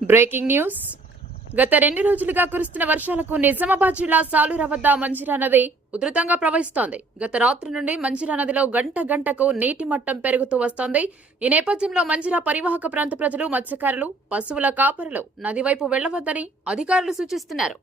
Breaking news. గత 2 రోజులుగా కురుస్తున్న వర్షాలకు నిజామాబాద్ జిల్లా సాలూరు వద్ద మంజిరా నది ఉధృతంగా ప్రవహిస్తోంది. గత రాత్రి నుండి మంజిరా నదిలో గంటకు నీటి మట్టం పెరుగుతూ వస్తోంది. ఈ నేపథ్యంలో మంజిరా పరివాహక ప్రాంత ప్రజలు, మత్స్యకారులు, పశువుల కాపరులు నది వైపు వెళ్లవద్దని అధికారులు సూచిస్తున్నారు.